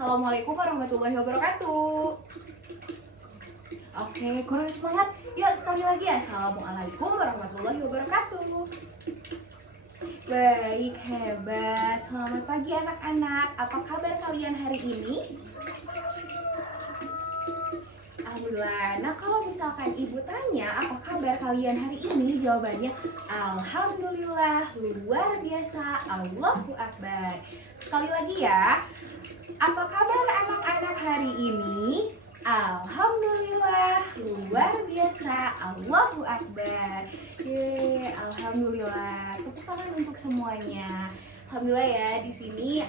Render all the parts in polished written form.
Assalamualaikum warahmatullahi wabarakatuh. Oke, kurang semangat. Yuk sekali lagi. Assalamualaikum warahmatullahi wabarakatuh. Baik, hebat. Selamat pagi anak-anak. Apa kabar kalian hari ini? Alhamdulillah. Nah, kalau misalkan ibu tanya apa kabar kalian hari ini, jawabannya alhamdulillah, luar biasa, Allahu Akbar. Sekali lagi ya. Apa kabar anak-anak hari ini? Alhamdulillah, luar biasa, Allahu Akbar. Alhamdulillah. Tepuk tangan untuk semuanya. Alhamdulillah ya, di sini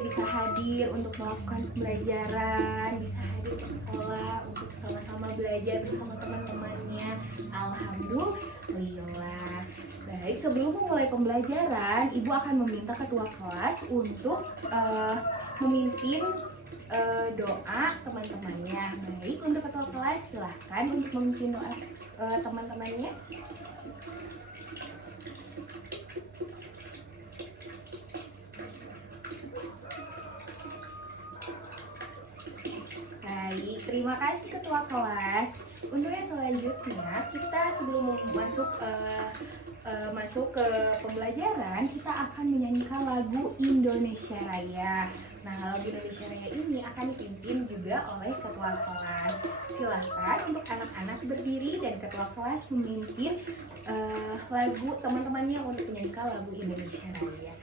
bisa hadir untuk melakukan pembelajaran, bisa hadir ke sekolah untuk sama-sama belajar bersama teman-temannya. Alhamdulillah. Baik, sebelum memulai pembelajaran, Ibu akan meminta ketua kelas untuk memimpin doa teman-temannya. Baik, untuk ketua kelas silahkan untuk memimpin doa teman-temannya. Baik, terima kasih ketua kelas. Untuk yang selanjutnya, kita sebelum masuk ke pembelajaran, kita akan menyanyikan lagu Indonesia Raya. Nah, lagu Indonesia Raya ini akan dipimpin juga oleh ketua kelas. Silahkan untuk anak-anak berdiri dan ketua kelas memimpin lagu teman-temannya untuk menyanyikan lagu Indonesia Raya.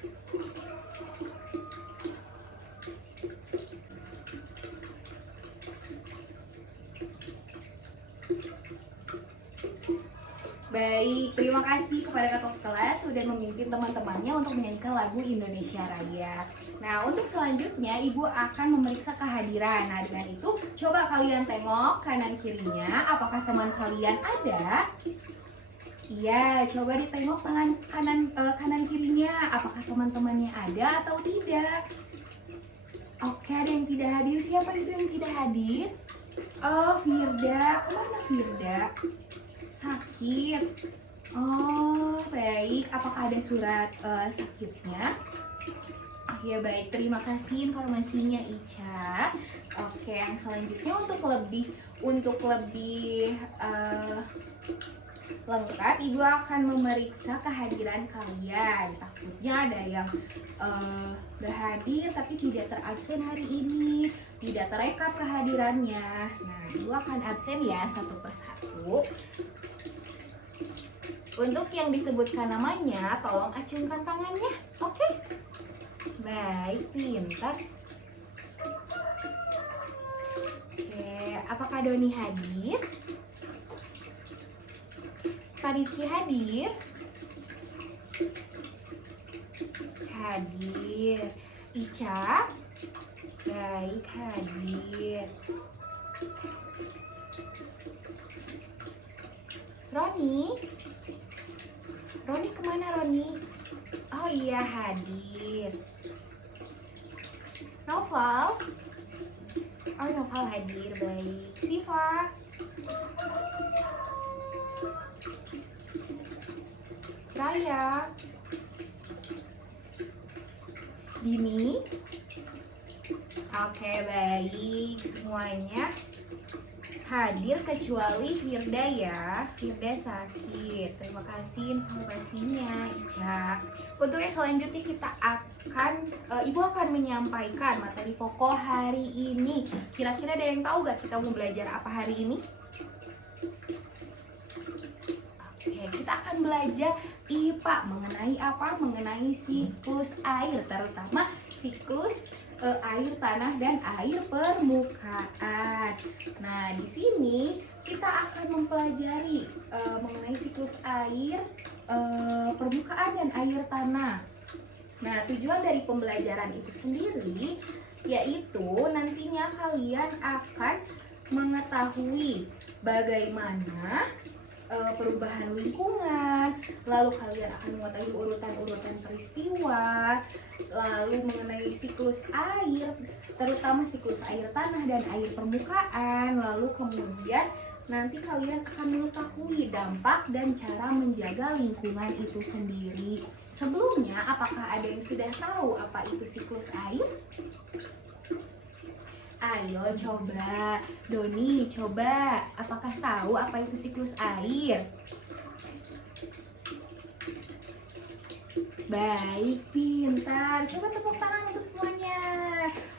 Baik, terima kasih kepada ketua kelas sudah memimpin teman-temannya untuk menyanyikan lagu Indonesia Raya. Nah, untuk selanjutnya Ibu akan memeriksa kehadiran. Nah, dengan itu coba kalian tengok kanan kirinya, apakah teman kalian ada? Iya, coba ditengok kanan kirinya, apakah teman-temannya ada atau tidak? Oke, ada yang tidak hadir. Siapa itu yang tidak hadir? Oh, Firda. Kemana Firda? Sakit. Oh, baik. Apakah ada surat sakitnya? Ya baik, terima kasih informasinya Ica. Oke, yang selanjutnya untuk lebih lengkap, Ibu akan memeriksa kehadiran kalian. Takutnya ada yang berhadir tapi tidak terabsen hari ini, tidak terekap kehadirannya. Nah, Ibu akan absen ya satu persatu. Untuk yang disebutkan namanya, tolong acungkan tangannya. Oke? Baik, pintar. Oke, apakah Doni hadir? Kak Rizky hadir? Hadir. Ica? Baik, hadir. Roni? Roni kemana Roni? Oh iya, hadir. Noval? Oh, Noval hadir, baik. Siva? Raya? Dini? Oke, baik. Semuanya hadir kecuali Firda ya. Firda sakit. Terima kasih informasinya, Ica. Untuk yang selanjutnya kita Ibu akan menyampaikan materi pokok hari ini. Kira-kira ada yang tahu gak kita mau belajar apa hari ini? Oke, kita akan belajar IPA mengenai apa? Mengenai siklus air, terutama siklus air tanah dan air permukaan. Nah, di sini kita akan mempelajari mengenai siklus air, permukaan dan air tanah. Nah, tujuan dari pembelajaran itu sendiri yaitu nantinya kalian akan mengetahui bagaimana perubahan lingkungan, lalu kalian akan mengetahui urutan-urutan peristiwa, lalu mengenai siklus air, terutama siklus air tanah dan air permukaan, lalu kemudian nanti kalian akan mengetahui dampak dan cara menjaga lingkungan itu sendiri. Sebelumnya, apakah ada yang sudah tahu apa itu siklus air? Ayo coba, Doni coba, apakah tahu apa itu siklus air? Baik, pintar. Coba tepuk tangan untuk semuanya.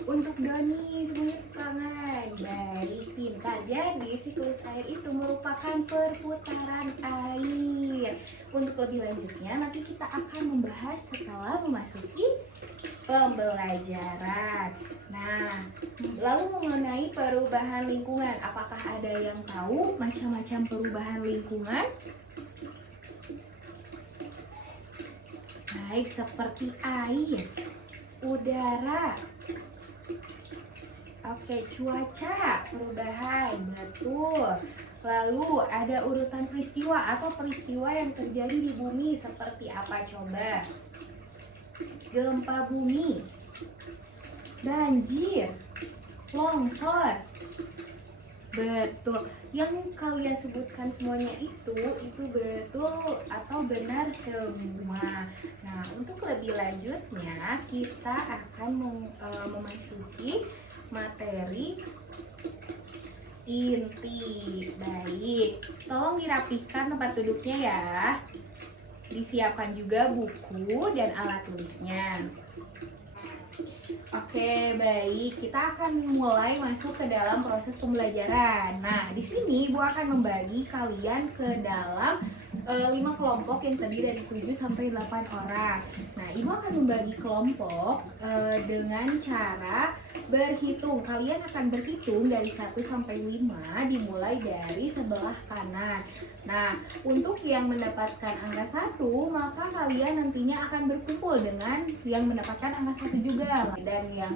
Untuk Doni, semuanya tepuk tangan. Baik, pintar. Jadi siklus air itu merupakan perputaran air. Untuk lebih lanjutnya, nanti kita akan membahas setelah memasuki pembelajaran. Nah, lalu mengenai perubahan lingkungan, apakah ada yang tahu macam-macam perubahan lingkungan? Baik, seperti air, udara, oke, cuaca, perubahan, betul. Lalu ada urutan peristiwa atau peristiwa yang terjadi di bumi seperti apa coba? Gempa bumi, banjir, longsor. Betul. Yang kalian sebutkan semuanya itu betul atau benar semua. Nah, untuk lebih lanjutnya kita akan memasuki materi inti. Baik, tolong dirapihkan tempat duduknya ya. Disiapkan juga buku dan alat tulisnya. Oke, baik. Kita akan mulai masuk ke dalam proses pembelajaran. Nah, di sini Ibu akan membagi kalian ke dalam 5 kelompok yang terdiri dari 7 sampai 8 orang. Nah, Ibu akan membagi kelompok dengan cara berhitung. Kalian akan berhitung dari 1 sampai 5 dimulai dari sebelah kanan. Nah, untuk yang mendapatkan angka 1, maka kalian nantinya akan berkumpul dengan yang mendapatkan angka 1 juga. Dan yang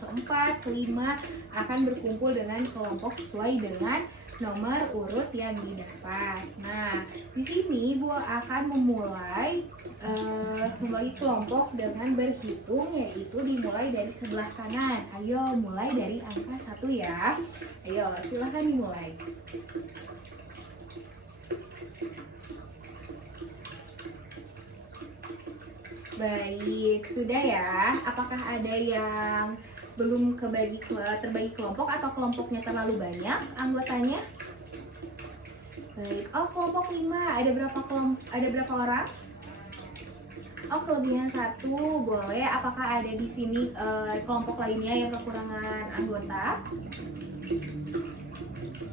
keempat, kelima akan berkumpul dengan kelompok sesuai dengan nomor urut yang didapat. Nah, di sini Ibu akan memulai membagi kelompok dengan berhitung, yaitu dimulai dari sebelah kanan. Ayo mulai dari angka 1 ya. Ayo silahkan dimulai. Baik, sudah ya. Apakah ada yang belum terbagi kelompok atau kelompoknya terlalu banyak anggotanya? Baik. Oh, kelompok 5. Ada berapa orang? Oh, kelebihan 1. Boleh. Apakah ada di sini kelompok lainnya yang kekurangan anggota?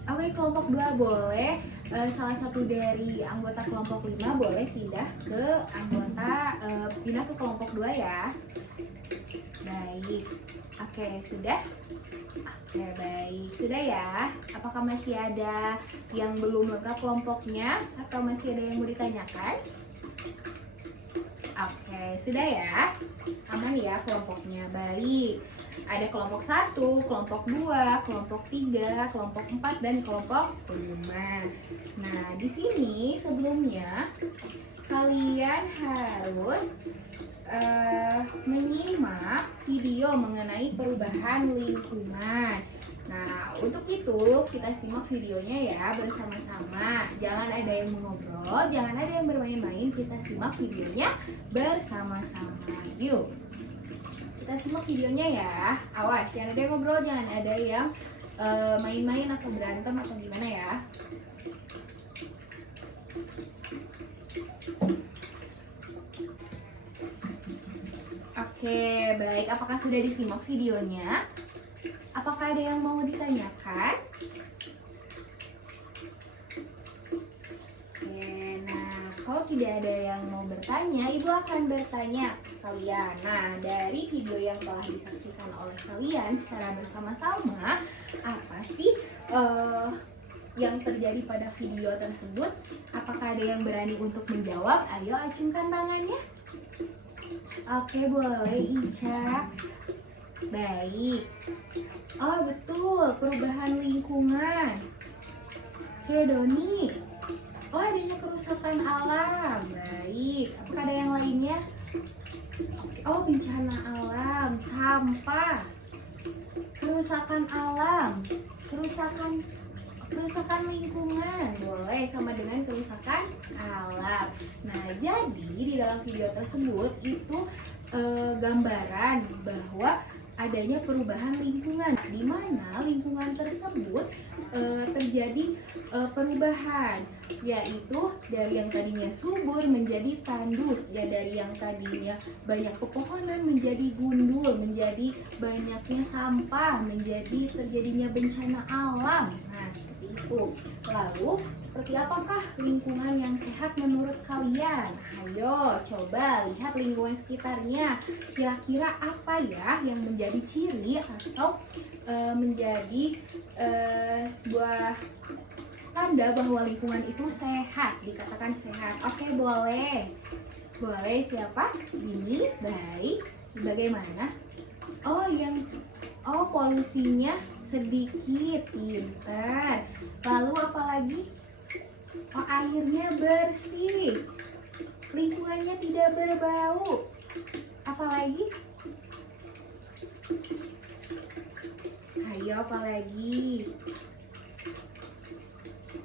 Oke, kelompok 2 boleh. Salah satu dari anggota kelompok 5 boleh pindah ke kelompok 2 ya. Baik. Oke, sudah? Oke, baik. Sudah ya? Apakah masih ada yang belum lengkap kelompoknya atau masih ada yang mau ditanyakan? Oke, sudah ya? Aman ya kelompoknya? Baik. Ada kelompok 1, kelompok 2, kelompok 3, kelompok 4, dan kelompok 5. Nah, di sini sebelumnya kalian harus menyimak video mengenai perubahan lingkungan. Nah, untuk itu kita simak videonya ya bersama-sama. Jangan ada yang mengobrol, jangan ada yang bermain-main. Kita simak videonya bersama-sama. Yuk, kita simak videonya ya. Awas, jangan ada yang ngobrol, jangan ada yang main-main atau berantem atau gimana ya. Oke, baik. Apakah sudah disimak videonya? Apakah ada yang mau ditanyakan? Oke, nah kalau tidak ada yang mau bertanya, Ibu akan bertanya ke kalian. Nah, dari video yang telah disaksikan oleh kalian secara bersama-sama, apa sih yang terjadi pada video tersebut? Apakah ada yang berani untuk menjawab? Ayo acungkan tangannya. Oke, boleh Ica. Baik. Oh, betul, perubahan lingkungan. Oke, Doni. Oh, adanya kerusakan alam. Baik. Apakah ada yang lainnya? Oh, bencana alam, sampah, kerusakan alam, kerusakan. kerusakan lingkungan, boleh sama dengan kerusakan alam. Nah, jadi di dalam video tersebut itu gambaran bahwa adanya perubahan lingkungan, di mana lingkungan tersebut terjadi perubahan, yaitu dari yang tadinya subur menjadi tandus, ya dari yang tadinya banyak pepohonan menjadi gundul, menjadi banyaknya sampah, menjadi terjadinya bencana alam. Nah, seperti itu. Lalu, seperti apakah lingkungan yang sehat menurut kalian? Ayo, coba lihat lingkungan sekitarnya. Kira-kira apa ya yang menjadi ciri atau menjadi sebuah tanda bahwa lingkungan itu sehat, dikatakan sehat. Oke, boleh. Boleh, siapa? Ini, baik. Bagaimana? Polusinya sedikit, pintar. Lalu apa lagi? Oh, airnya bersih. Lingkungannya tidak berbau. Apalagi? Ayo, apalagi?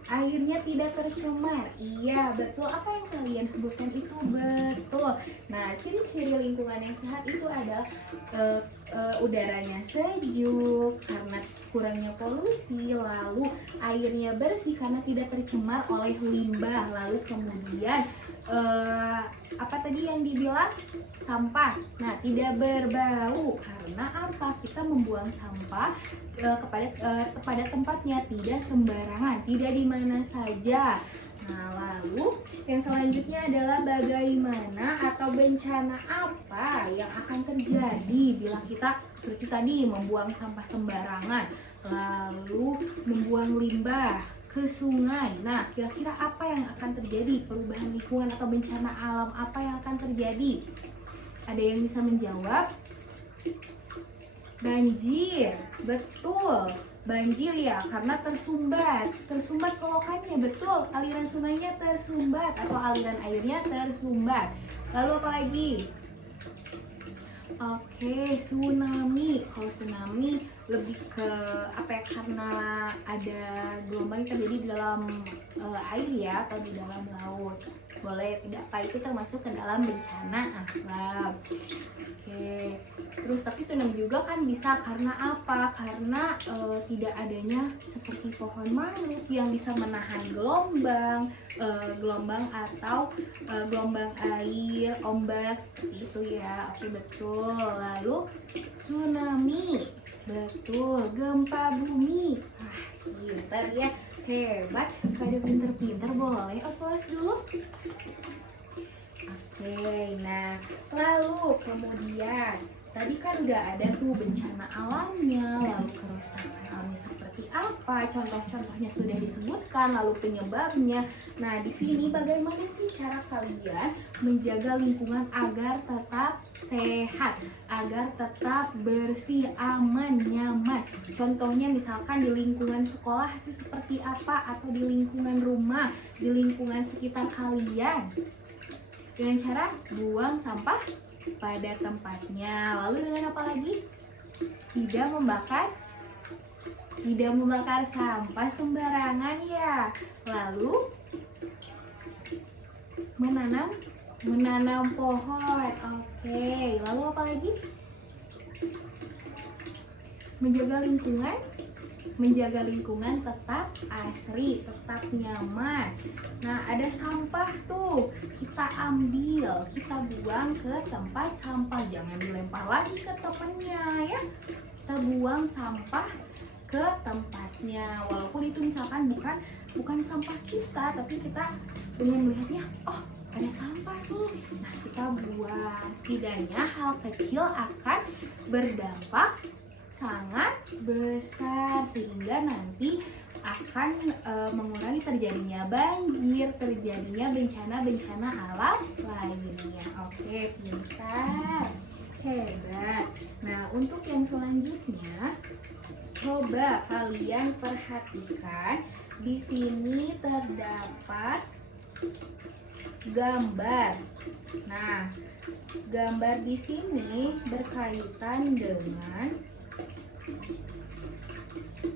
Airnya tidak tercemar. Iya, betul. Apa yang kalian sebutkan itu betul. Nah, ciri-ciri lingkungan yang sehat itu adalah udaranya sejuk karena kurangnya polusi, lalu airnya bersih karena tidak tercemar oleh limbah, lalu kemudian apa tadi yang dibilang? Sampah. Nah, tidak berbau karena apa? Kita membuang sampah kepada tempatnya, tidak sembarangan, tidak di mana saja. Nah, lalu yang selanjutnya adalah bagaimana atau bencana apa yang akan terjadi bila kita seperti tadi membuang sampah sembarangan, lalu membuang limbah ke sungai. Nah, kira-kira apa yang akan terjadi? Perubahan lingkungan atau bencana alam apa yang akan terjadi? Ada yang bisa menjawab? Banjir, betul. Banjir ya, karena tersumbat selokannya, betul. Aliran sungainya tersumbat atau aliran airnya tersumbat. Lalu apa lagi? Oke, tsunami. Kalau tsunami lebih ke apa ya? Karena ada gelombang yang terjadi di dalam air ya, atau di dalam laut. Boleh tidak, apa itu termasuk ke dalam bencana alam. Oke. Terus tapi tsunami juga kan bisa karena apa? Karena tidak adanya seperti pohon mangrove yang bisa menahan gelombang atau gelombang air, ombak seperti itu ya. Oke, betul. Lalu tsunami, betul. Gempa bumi. Pintar ya, hebat. Pada pintar-pintar, boleh aplaus dulu. Oke, nah lalu kemudian tadi kan udah ada tuh bencana alamnya, lalu kerusakan alamnya seperti apa, contoh-contohnya sudah disebutkan, lalu penyebabnya. Nah, di sini bagaimana sih cara kalian menjaga lingkungan agar tetap sehat, agar tetap bersih, aman, nyaman? Contohnya misalkan di lingkungan sekolah itu seperti apa, atau di lingkungan rumah, di lingkungan sekitar kalian. Dengan cara buang sampah pada tempatnya. Lalu dengan apa lagi? Tidak membakar sampah sembarangan ya. Lalu menanam pohon. Oke, lalu apa lagi? Menjaga lingkungan tetap asri, tetap nyaman. Nah, ada sampah tuh, kita ambil, kita buang ke tempat sampah, jangan dilempar lagi ke temennya ya. Kita buang sampah ke tempatnya, walaupun itu misalkan bukan sampah kita, tapi kita dengan melihatnya, oh ada sampah tuh, nah kita buang. Setidaknya hal kecil akan berdampak sangat besar sehingga nanti akan mengurangi terjadinya banjir, terjadinya bencana-bencana alam lainnya. Oke, pintar, hebat. Nah, untuk yang selanjutnya, coba kalian perhatikan, di sini terdapat gambar. Nah, gambar di sini berkaitan dengan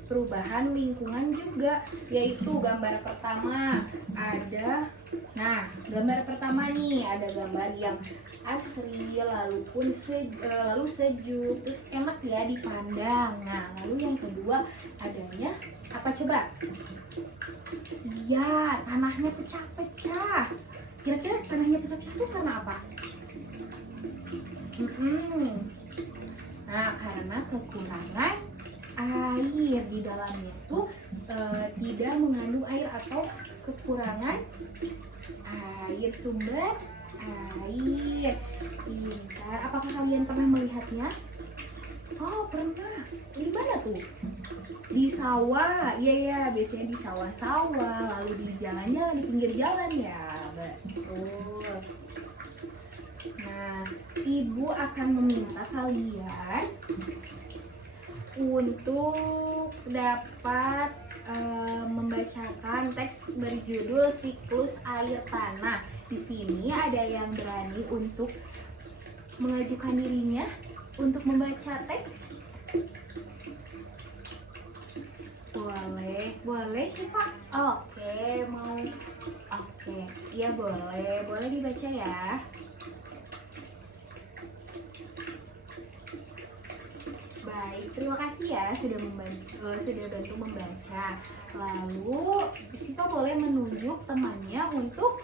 perubahan lingkungan juga, yaitu gambar pertama ada, nah gambar pertama nih ada gambar yang asri, lalu sejuk, terus enak ya dipandang. Nah lalu yang kedua adanya apa coba? Iya, tanahnya pecah-pecah. Kira-kira tanahnya pecah-pecah itu karena apa? Nah, karena kekurangan air di dalamnya tuh tidak mengandung air atau kekurangan air, sumber air. Pintar. Apakah kalian pernah melihatnya? Oh, pernah. Di mana tuh? Di sawah. Iya, biasanya di sawah-sawah, lalu di jalan-jalan, di pinggir jalan ya. Betul. Nah, Ibu akan meminta kalian untuk dapat membacakan teks berjudul Siklus Air Tanah. Di sini ada yang berani untuk mengajukan dirinya untuk membaca teks? Boleh sih Pak. Oke, iya boleh dibaca ya. Baik, terima kasih ya sudah bantu membaca. Lalu Sito boleh menunjuk temannya untuk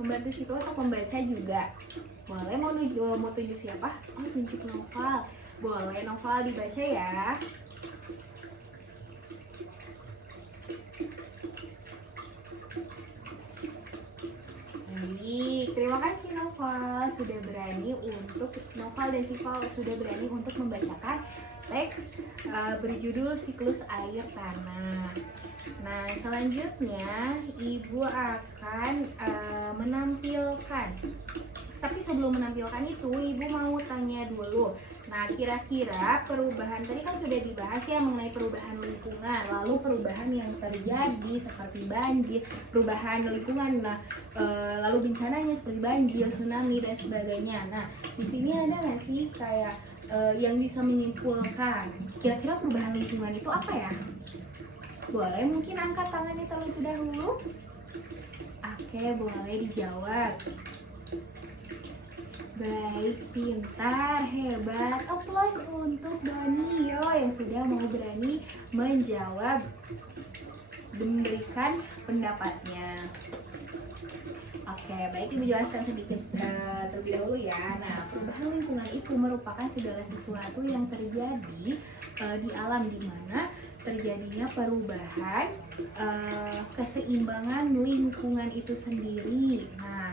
membantu Sito untuk membaca juga. Boleh mau tunjuk siapa? Oh, tunjuk Noval. Boleh Noval dibaca ya. Baik, terima kasih Noval dan Sival sudah berani untuk membacakan teks berjudul Siklus Air Tanah. Nah, selanjutnya Ibu akan menampilkan. Tapi sebelum menampilkan itu, Ibu mau tanya dulu. Nah, kira-kira perubahan tadi kan sudah dibahas ya mengenai perubahan lingkungan, lalu perubahan yang terjadi seperti banjir, perubahan lingkungan, lalu bencananya seperti banjir, tsunami dan sebagainya. Nah, di sini ada nggak sih kayak yang bisa menyimpulkan kira-kira perubahan lingkungan itu apa ya? Boleh mungkin angkat tangannya terlebih dahulu. Oke, boleh dijawab. Baik, pintar, hebat. Aplaus untuk Danio yang sudah mau berani menjawab dan memberikan pendapatnya. Oke, baik, Ibu jelaskan sedikit terlebih dahulu ya. Nah, perubahan lingkungan itu merupakan segala sesuatu yang terjadi di alam, di mana terjadinya perubahan keseimbangan lingkungan itu sendiri. Nah,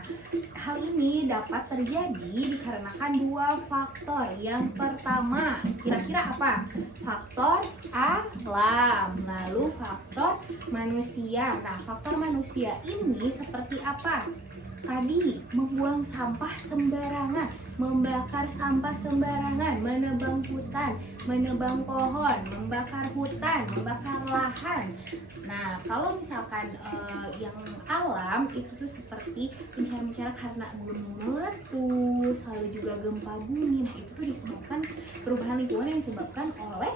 hal ini dapat terjadi dikarenakan dua faktor. Yang pertama, kira-kira apa? Faktor alam, lalu faktor manusia. Nah, faktor manusia ini seperti apa? Tadi, membuang sampah sembarangan, membakar sampah sembarangan, menebang hutan, menebang pohon, membakar hutan, membakar lahan. Nah, kalau misalkan yang alam itu tuh seperti bencana-bencana karena gunung meletus, lalu juga gempa bumi. Nah, itu tuh disebabkan perubahan lingkungan yang disebabkan oleh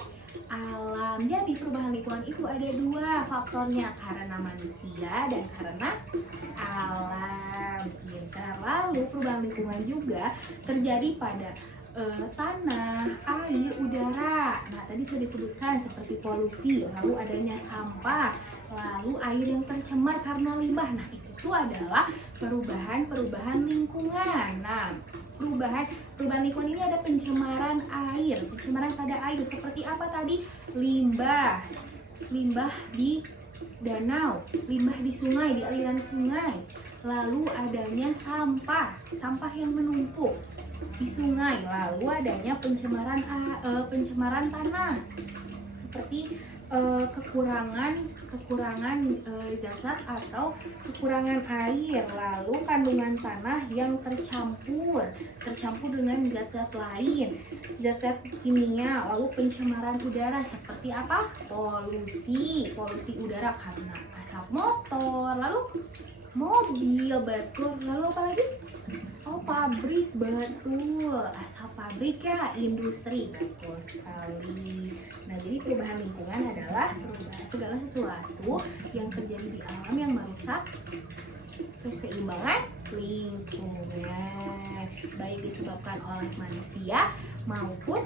alam. Jadi perubahan lingkungan itu ada dua faktornya, karena manusia dan karena alam. Lalu perubahan lingkungan juga terjadi pada tanah, air, udara. Nah, tadi sudah disebutkan seperti polusi, lalu adanya sampah, lalu air yang tercemar karena limbah. Nah, itu adalah perubahan lingkungan. Nah, perubahan lingkungan ini ada pencemaran air, pencemaran pada air seperti apa tadi? Limbah di danau, limbah di sungai, di aliran sungai. Lalu adanya sampah yang menumpuk di sungai. Lalu adanya pencemaran tanah seperti kekurangan zat-zat atau kekurangan air, lalu kandungan tanah yang tercampur dengan zat-zat lain, zat-zat kimia, lalu pencemaran udara seperti apa? Polusi udara karena asap motor, lalu mobil, betul, lalu apa lagi? Oh, pabrik, betul, asap pabrik ya, industri. Betul sekali. Nah, jadi perubahan lingkungan adalah segala sesuatu yang terjadi di alam yang merusak keseimbangan lingkungan, baik disebabkan oleh manusia maupun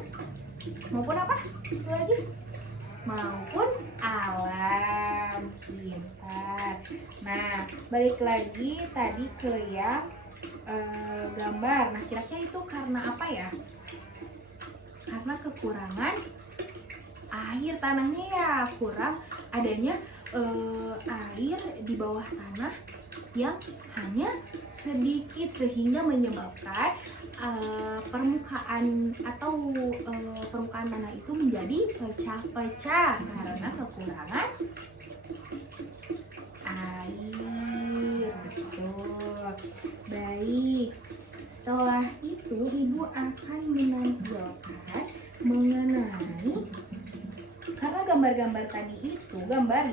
apa? Itu lagi? Maupun alam. Pintar. Nah, balik lagi tadi ke yang gambar. Nah, kira-kira itu karena apa ya? Karena kekurangan air, tanahnya ya kurang, adanya air di bawah tanah yang hanya sedikit, sehingga menyebabkan permukaan tanah itu menjadi pecah-pecah karena kekurangan air. Betul. Baik, setelah itu ibu akan menampilkan mengenai, karena gambar-gambar tadi itu gambar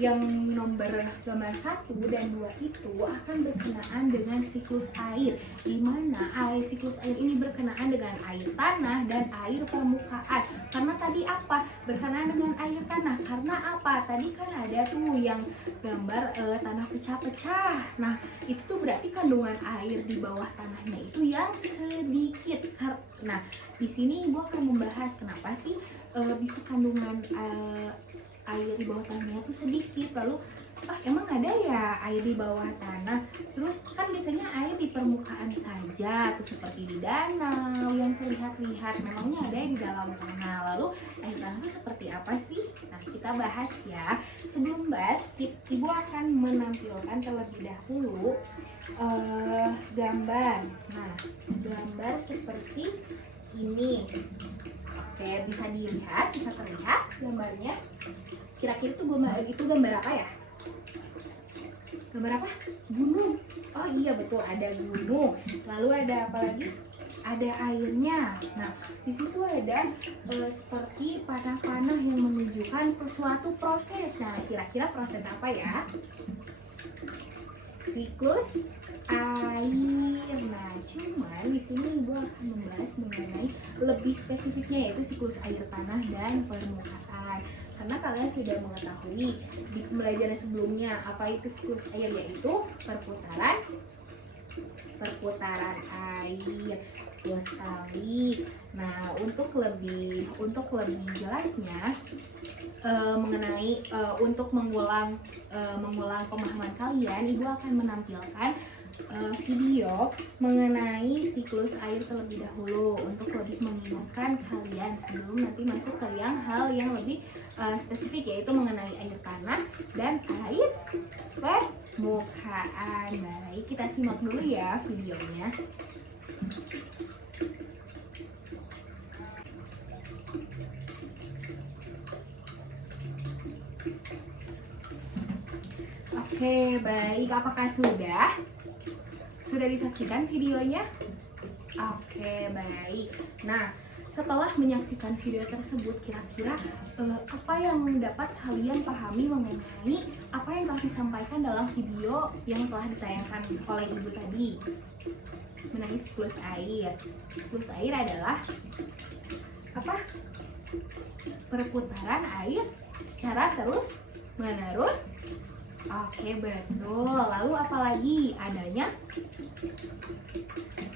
yang nomor gambar 1 dan 2 itu akan berkenaan dengan siklus air, di mana siklus air ini berkenaan dengan air tanah dan air permukaan. Karena tadi apa? Berkenaan dengan air tanah. Karena apa? Tadi kan ada tuh yang gambar tanah pecah-pecah. Nah, itu tuh berarti kandungan air di bawah tanahnya itu yang sedikit. Nah, di sini Ibu akan membahas kenapa sih bisa kandungan air di bawah tanahnya itu sedikit. Lalu emang ada ya air di bawah tanah? Terus kan biasanya air di permukaan saja tuh, seperti di danau yang terlihat-lihat. Memangnya ada di dalam tanah? Lalu air tanah itu seperti apa sih? Nah, kita bahas ya. Sebelum bahas, Ibu akan menampilkan terlebih dahulu gambar. Nah, gambar seperti ini. Oke, bisa dilihat, bisa terlihat gambarnya. Kira-kira itu gambar apa ya? Gambar apa? Gunung. Oh iya, betul, ada gunung. Lalu ada apa lagi? Ada airnya. Nah, di situ ada seperti panah-panah yang menunjukkan suatu proses. Nah, kira-kira proses apa ya? Siklus air. Nah, cuman di sini Ibu akan membahas mengenai lebih spesifiknya, yaitu siklus air tanah dan permukaan. Karena kalian sudah mengetahui di pembelajaran sebelumnya apa itu siklus air, yaitu perputaran air. Betul sekali. Nah, untuk lebih jelasnya mengenai untuk mengulang pemahaman kalian, Ibu akan menampilkan video mengenai siklus air terlebih dahulu untuk lebih mengingatkan kalian sebelum nanti masuk ke hal yang lebih spesifik, yaitu mengenai air tanah dan air permukaan. Baik, kita simak dulu ya videonya. Oke, baik. Apakah sudah disaksikan videonya? Oke, baik. Nah, setelah menyaksikan video tersebut, kira-kira apa yang dapat kalian pahami mengenai apa yang telah disampaikan dalam video yang telah ditayangkan oleh Ibu tadi mengenai siklus air? Siklus air adalah apa? Perputaran air secara terus-menerus. Oke, betul. Lalu apalagi? Adanya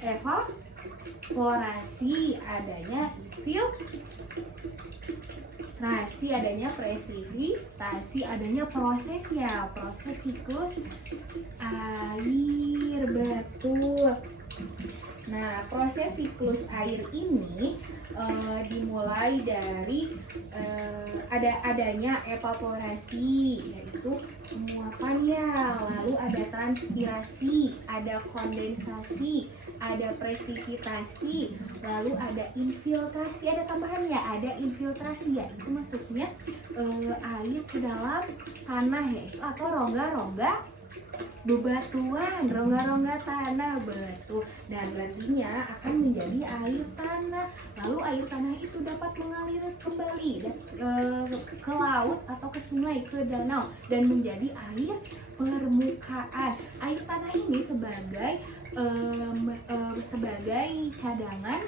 evaporasi, adanya infiltrasi, adanya presipitasi, adanya proses ya, proses siklus air. Betul. Nah, proses siklus air ini dimulai dari adanya evaporasi, yaitu penguapannya, lalu ada transpirasi, ada kondensasi, ada presipitasi, lalu ada infiltrasi. Ada tambahannya, ada infiltrasi, ya itu masuknya air ke dalam tanah, yaitu atau rongga-rongga bebatuan, rongga-rongga tanah, betul. Dan nantinya akan menjadi air tanah. Lalu air tanah itu dapat mengalir kembali ke laut atau ke sungai, ke danau, dan menjadi air permukaan. Air tanah ini sebagai cadangan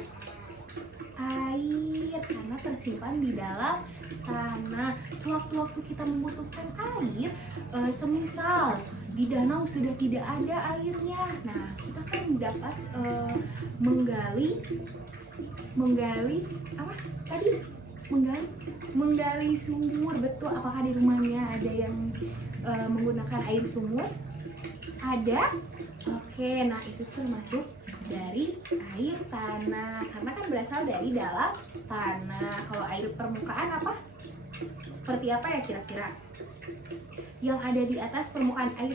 air karena tersimpan di dalam tanah. Sewaktu-waktu kita membutuhkan air, semisal di danau sudah tidak ada airnya, nah kita kan dapat menggali apa tadi, menggali sumur, betul. Apakah di rumahnya ada yang menggunakan air sumur? Ada. Oke, nah itu termasuk dari air tanah karena kan berasal dari dalam tanah. Kalau air permukaan apa? Seperti apa ya kira-kira? Yang ada di atas permukaan air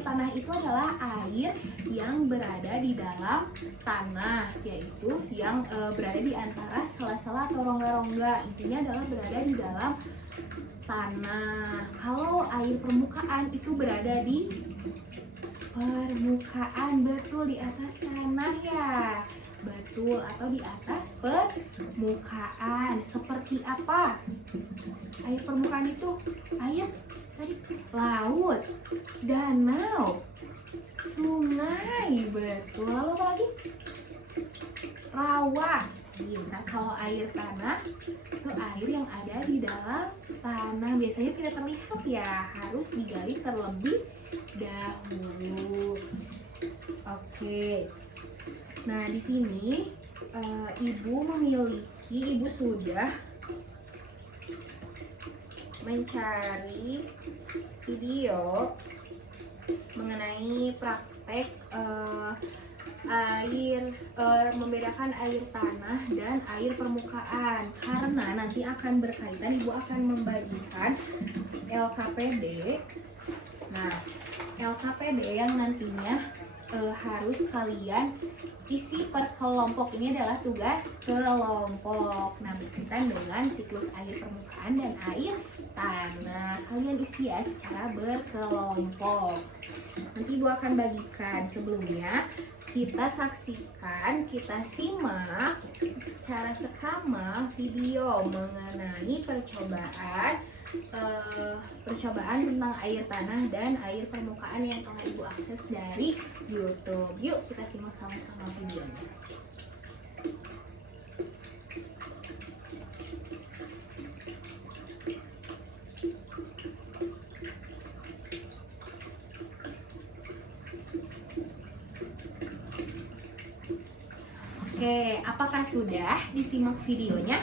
tanah itu adalah air yang berada di dalam tanah, yaitu yang berada di antara sela-sela atau rongga-rongga. Intinya adalah berada di dalam tanah. Kalau air permukaan itu berada di permukaan, betul, di atas tanah ya, betul, atau di atas permukaan. Seperti apa air permukaan itu? Air tadi laut, danau, sungai, betul. Lalu apa lagi? Rawa. Nah, kalau air tanah itu air yang ada di dalam tanah, biasanya tidak terlihat ya, harus digali terlebih dahulu. Oke. Nah, di sini ibu sudah mencari video mengenai praktek membedakan air tanah dan air permukaan, karena nanti akan berkaitan. Ibu akan membagikan LKPD. Nah, LKPD yang nantinya harus kalian isi per kelompok. Ini adalah tugas kelompok. Nah, berkaitan dengan siklus air permukaan dan air tanah. Kalian isi ya secara berkelompok. Nanti Ibu akan bagikan. Sebelumnya kita saksikan, kita simak secara seksama video mengenai percobaan tentang air tanah dan air permukaan yang telah Ibu akses dari YouTube. Yuk kita simak sama-sama videonya. Oke, apakah sudah disimak videonya?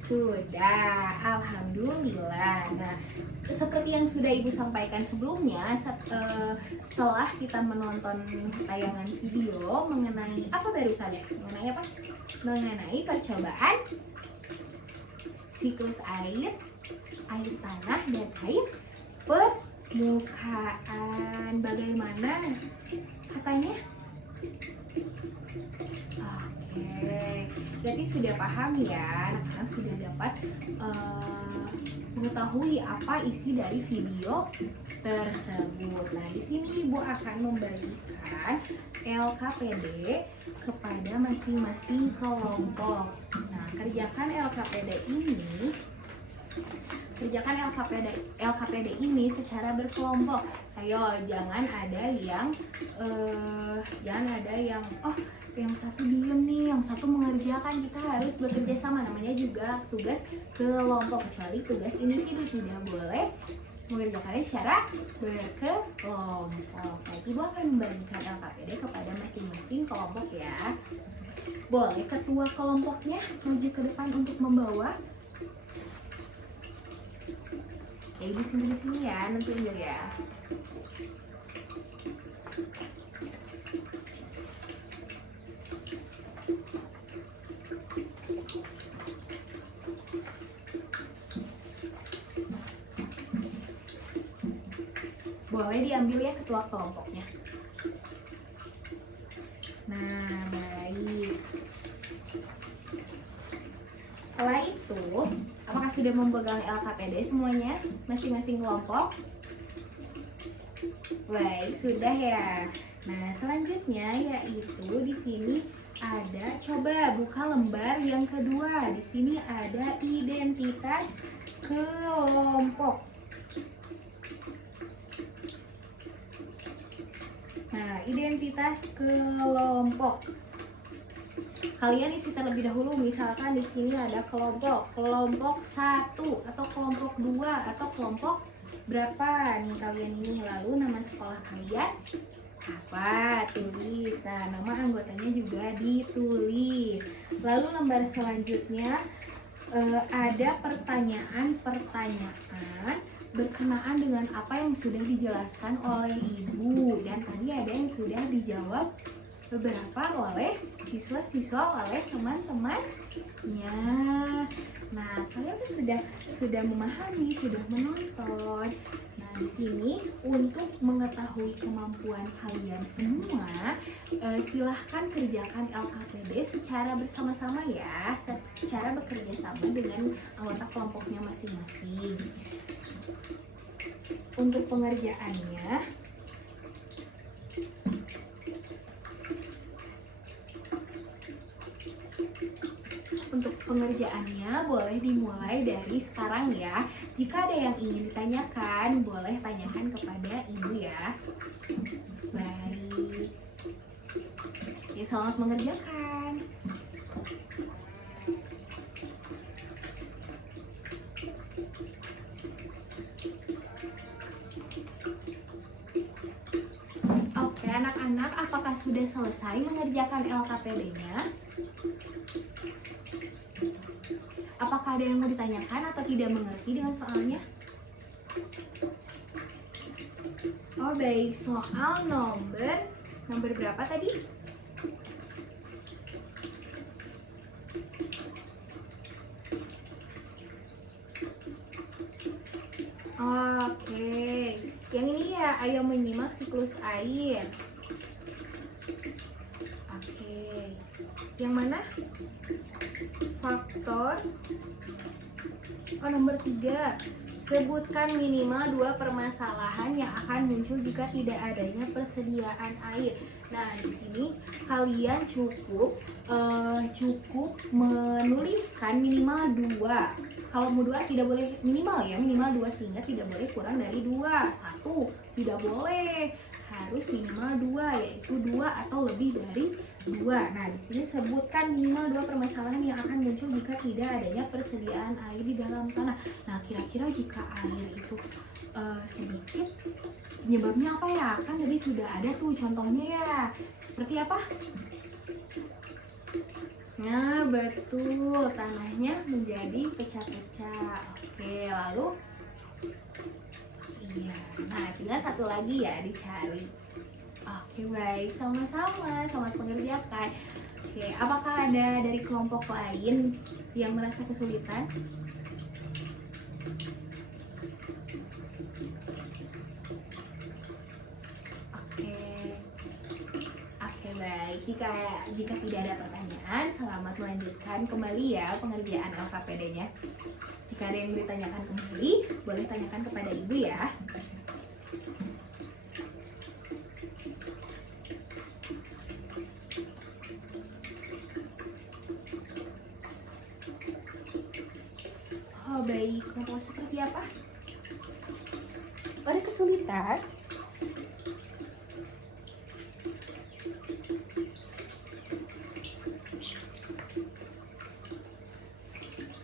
Sudah, alhamdulillah. Nah, seperti yang sudah Ibu sampaikan sebelumnya, setelah kita menonton tayangan video mengenai apa barusan ya? Mengenai apa? Mengenai percobaan siklus air tanah dan air permukaan. Bagaimana katanya? Oke, berarti sudah paham ya, anak-anak sudah dapat mengetahui apa isi dari video tersebut. Nah, di sini Ibu akan membagikan LKPD kepada masing-masing kelompok. Nah, kerjakan LKPD ini secara berkelompok. Ayo, jangan ada yang yang satu diem nih, yang satu mengerjakan. Kita harus bekerja sama, namanya juga tugas kelompok. Kecuali tugas individu, tidak boleh mengerjakannya secara berkelompok. Nah, Ibu akan membagikan LKPD kepada masing-masing kelompok ya. Boleh ketua kelompoknya maju ke depan untuk membawa. Ya, Ibu di sini ya, nanti dulu ya. Boleh diambil ya ketua kelompoknya. Nah, baik. Setelah itu, apakah sudah memegang LKPD semuanya? Masing-masing kelompok? Baik, sudah ya. Nah, selanjutnya yaitu di sini ada, coba buka lembar yang kedua. Di sini ada identitas kelompok. Nah, identitas kelompok. Kalian isi terlebih dahulu, misalkan di sini ada kelompok 1 atau kelompok 2 atau kelompok berapa nih kalian ini. Lalu nama sekolah kalian apa? Tulis. Nah, nama anggotanya juga ditulis. Lalu lembar selanjutnya ada pertanyaan-pertanyaan berkenaan dengan apa yang sudah dijelaskan oleh ibu, dan tadi ada yang sudah dijawab beberapa oleh siswa-siswa, oleh teman-temannya. Nah, kalian sudah memahami, sudah menonton. Nah, di sini untuk mengetahui kemampuan kalian semua, silahkan kerjakan LKPD secara bersama-sama ya, secara bekerja sama dengan anggota kelompoknya masing-masing. Untuk pengerjaannya, boleh dimulai dari sekarang ya. Jika ada yang ingin ditanyakan, boleh tanyakan kepada ibu ya. Baik. Ya, selamat mengerjakan. Oke, anak-anak, apakah sudah selesai mengerjakan LKPD-nya? Apakah ada yang mau ditanyakan atau tidak mengerti dengan soalnya? Oh baik, soal nomor berapa tadi? Oke, yang ini ya, ayo menyimak siklus air. Oke, yang mana? Faktor nomor 3, sebutkan minimal 2 permasalahan yang akan muncul jika tidak adanya persediaan air. Nah, di sini kalian cukup menuliskan minimal 2. Kalau mau 2 tidak boleh minimal ya, minimal 2, sehingga tidak boleh kurang dari 2. 1 tidak boleh, harus minimal 2, yaitu 2 atau lebih dari 2. Nah, di sini sebutkan minimal 2 permasalahan yang akan muncul jika tidak adanya persediaan air di dalam tanah. Nah, kira-kira jika air itu sedikit, penyebabnya apa ya? Kan tadi sudah ada tuh contohnya ya. Seperti apa? Nah, betul, tanahnya menjadi pecah-pecah. Oke, lalu iya. Nah, tinggal satu lagi ya dicari. Oke, baik, sama-sama, selamat mengerjakan. Oke, apakah ada dari kelompok lain yang merasa kesulitan? Oke, baik. Jika tidak ada pertanyaan, selamat melanjutkan kembali ya pengerjaan LKPD-nya. Jika ada yang ditanyakan kembali, boleh tanyakan kepada ibu ya. Oh baik, kelompok seperti apa? Ada kesulitan?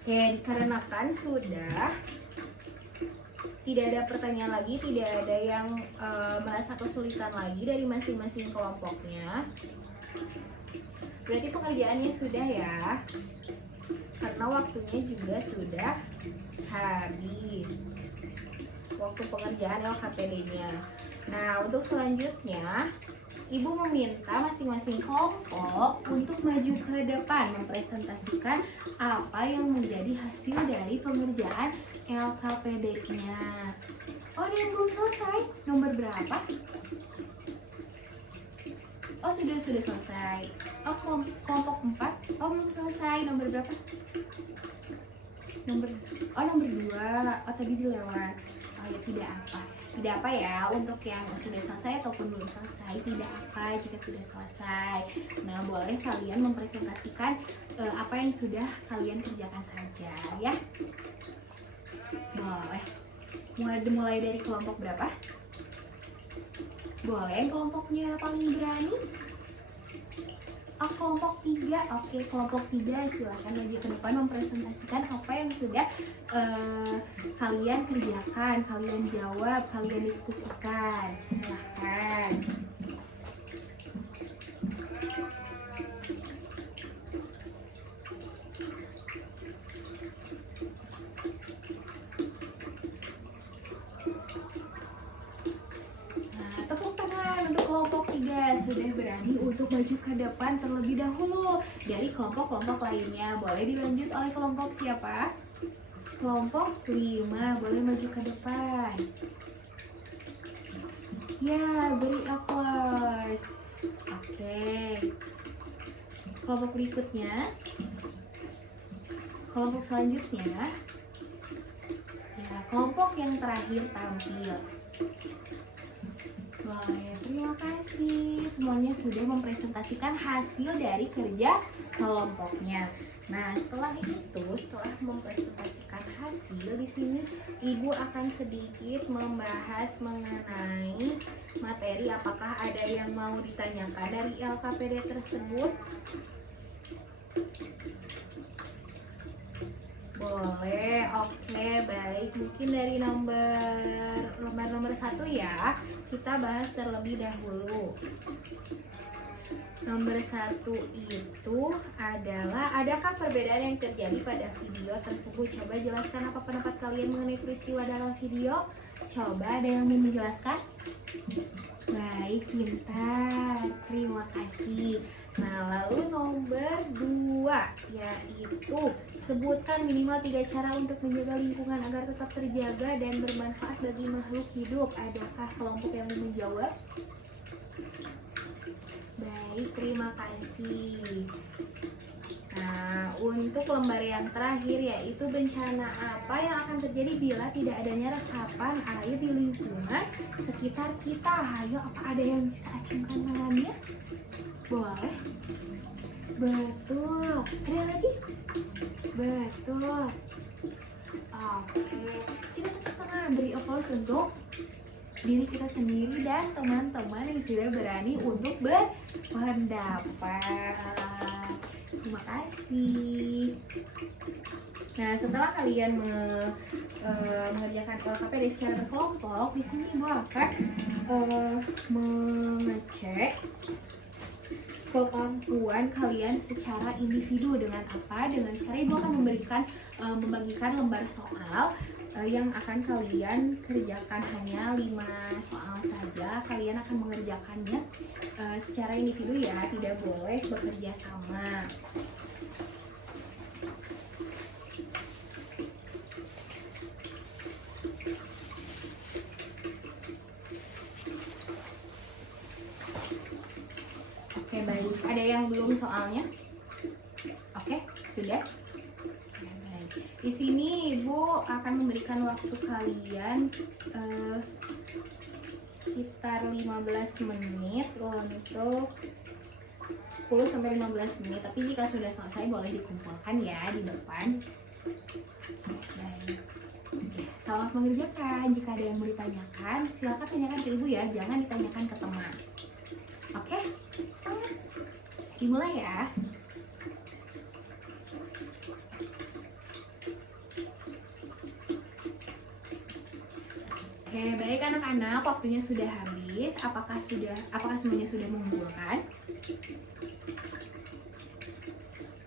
Oke, dikarenakan sudah tidak ada pertanyaan lagi, tidak ada yang merasa kesulitan lagi dari masing-masing kelompoknya, berarti pekerjaannya sudah ya, karena waktunya juga sudah habis, waktu pengerjaan LKPD-nya. Nah, untuk selanjutnya Ibu meminta masing-masing kelompok untuk maju ke depan mempresentasikan apa yang menjadi hasil dari pengerjaan LKPD-nya. Oh, ada yang belum selesai? Nomor berapa? Oh, sudah selesai. Oh, kelompok 4. Oh, belum selesai. Nomor berapa? Nomor 2. Oh, tadi dilewat. Oh, ya tidak apa. Tidak apa ya, untuk yang sudah selesai ataupun belum selesai, tidak apa jika sudah selesai. Nah, boleh kalian mempresentasikan apa yang sudah kalian kerjakan saja ya. Boleh. Mulai dari kelompok berapa? Boleh kelompoknya paling berani? Oh, kelompok 3. Oke, kelompok 3 silahkan maju ke depan mempresentasikan apa yang sudah kalian kerjakan, kalian jawab, kalian diskusikan. Silahkan. Kelompok 3 sudah berani untuk maju ke depan terlebih dahulu dari kelompok-kelompok lainnya. Boleh dilanjut oleh kelompok siapa? Kelompok 5 boleh maju ke depan. Ya, beri aplaus. Oke. Kelompok berikutnya. Kelompok selanjutnya. Ya, kelompok yang terakhir tampil. Boleh, terima kasih. Semuanya sudah mempresentasikan hasil dari kerja kelompoknya. Nah, setelah mempresentasikan hasil, di sini Ibu akan sedikit membahas mengenai materi. Apakah ada yang mau ditanyakan dari LKPD tersebut? Boleh, oke, baik. Mungkin dari nomor 1 ya, kita bahas terlebih dahulu. Nomor 1 itu adalah, adakah perbedaan yang terjadi pada video tersebut? Coba jelaskan apa pendapat kalian mengenai peristiwa dalam video. Coba ada yang mau menjelaskan? Baik, pintar. Terima kasih. Nah, lalu nomor 2 yaitu sebutkan minimal 3 cara untuk menjaga lingkungan agar tetap terjaga dan bermanfaat bagi makhluk hidup. Adakah kelompok yang mau menjawab? Baik, terima kasih. Nah, untuk lembar yang terakhir yaitu bencana apa yang akan terjadi bila tidak adanya resapan air di lingkungan sekitar kita. Ayo, apa ada yang bisa acungkan tangannya? Boleh. Betul. Ada lagi? Betul. Oke. Kita tepuk tangan, beri aplaus untuk diri kita sendiri dan teman-teman yang sudah berani untuk berpendapat. Terima kasih. Nah, setelah kalian mengerjakan LKPD secara berkelompok, di sini Ibu akan mengecek kemampuan kalian secara individu. Dengan apa? Dengan cara Ibu akan membagikan lembar soal yang akan kalian kerjakan hanya 5 soal saja. Kalian akan mengerjakannya secara individu ya, tidak boleh bekerja sama. Oke, baik. Ada yang belum soalnya? Oke, sudah. Di sini Ibu akan memberikan waktu kalian sekitar 15 menit untuk 10-15 menit. Tapi jika sudah selesai boleh dikumpulkan ya di depan. Baik. Selamat mengerjakan. Jika ada yang mau ditanyakan, silakan tanyakan ke Ibu ya, jangan ditanyakan ke teman. Oke, semangat. Dimulai ya. Oke, baik anak-anak, waktunya sudah habis. Apakah semuanya sudah mengumpulkan?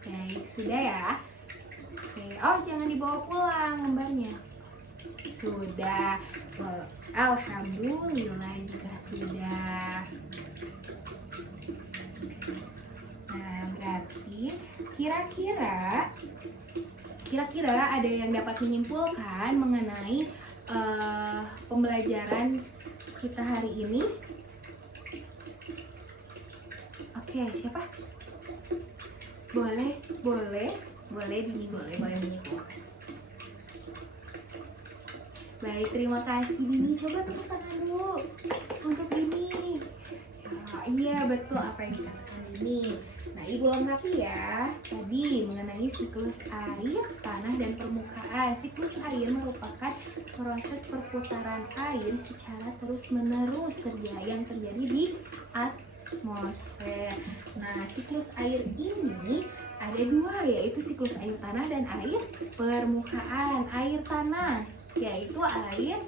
Baik, sudah ya. Oke, oh jangan dibawa pulang lembarnya. Sudah. Well, alhamdulillah jika sudah. Nah, berarti kira-kira ada yang dapat menyimpulkan mengenai pembelajaran kita hari ini? Oke, siapa? Boleh menyimpulkan. Baik, terima kasih Dini. Coba tepuk tangan dulu untuk Dini. Iya betul apa yang dikatakan Dini. Nah, Ibu lengkapi ya. Tadi mengenai siklus air, tanah, dan permukaan. Siklus air merupakan proses perputaran air secara terus-menerus yang terjadi di atmosfer. Nah, siklus air ini ada dua, yaitu siklus air tanah dan air permukaan. Air tanah yaitu air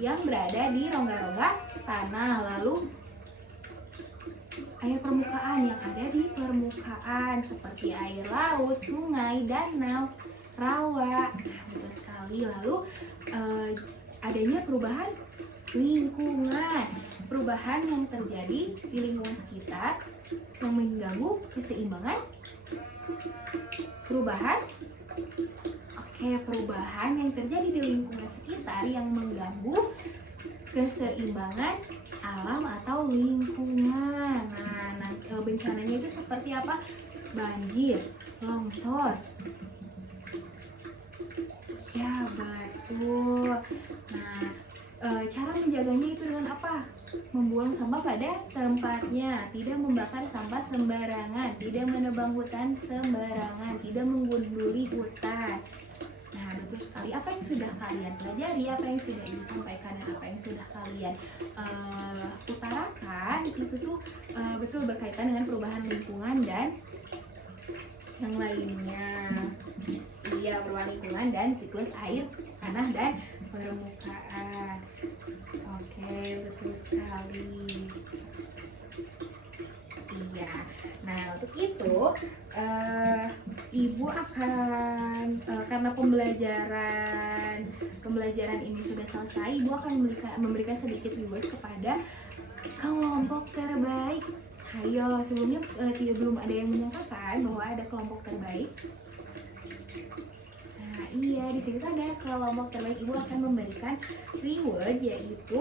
yang berada di rongga-rongga tanah, lalu air permukaan yang ada di permukaan seperti air laut, sungai, danau, rawa. Nah, betul sekali. Lalu adanya perubahan lingkungan, perubahan yang terjadi di lingkungan sekitar yang mengganggu keseimbangan perubahan yang terjadi di lingkungan sekitar yang mengganggu keseimbangan alam atau lingkungan. Nah, bencananya itu seperti apa? Banjir, longsor. Ya, betul. Nah, cara menjaganya itu dengan apa? Membuang sampah pada tempatnya, tidak membakar sampah sembarangan, tidak menebang hutan sembarangan, tidak menggunduli hutan. Nah, betul sekali. Apa yang sudah kalian pelajari, apa yang sudah Ibu sampaikan, dan apa yang sudah kalian utarakan itu tuh betul berkaitan dengan perubahan lingkungan dan yang lainnya. Iya, perubahan lingkungan dan siklus air, tanah, dan permukaan. Oke, betul sekali. Iya. Nah, untuk itu Ibu akan karena pembelajaran ini sudah selesai, Ibu akan memberikan sedikit reward kepada kelompok terbaik. Ayo, sebelumnya belum ada yang menyangkakan bahwa ada kelompok terbaik. Nah, iya, di sini tuh ada kelompok terbaik. Ibu akan memberikan reward yaitu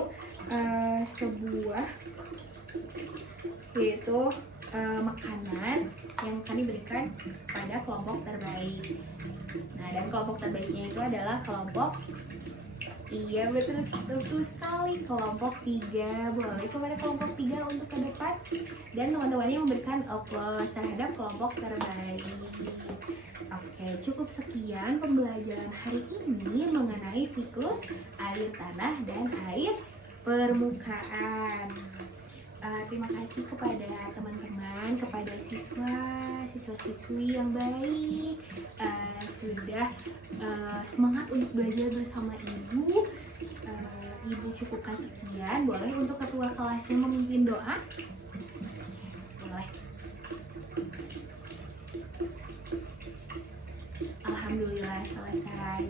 makanan yang akan diberikan pada kelompok terbaik. Nah, dan kelompok terbaiknya itu adalah kelompok, iya betul sekali, kelompok 3. Boleh kepada kelompok 3 untuk ke depan dan teman-temannya memberikan aplaus terhadap kelompok terbaik. Oke, cukup sekian pembelajaran hari ini mengenai siklus air tanah dan air permukaan. Terima kasih kepada teman-teman, kepada siswa-siswi yang baik, sudah semangat untuk belajar bersama Ibu. Ibu cukupkan sekian. Boleh untuk ketua kelasnya memimpin doa? Boleh. Alhamdulillah selesai.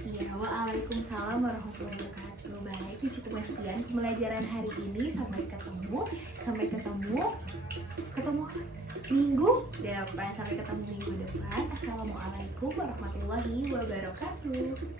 Iya, waalaikumsalam warahmatullahi wabarakatuh. Baik, cukup sekian pembelajaran hari ini. Sampai ketemu minggu depan. Assalamualaikum warahmatullahi wabarakatuh.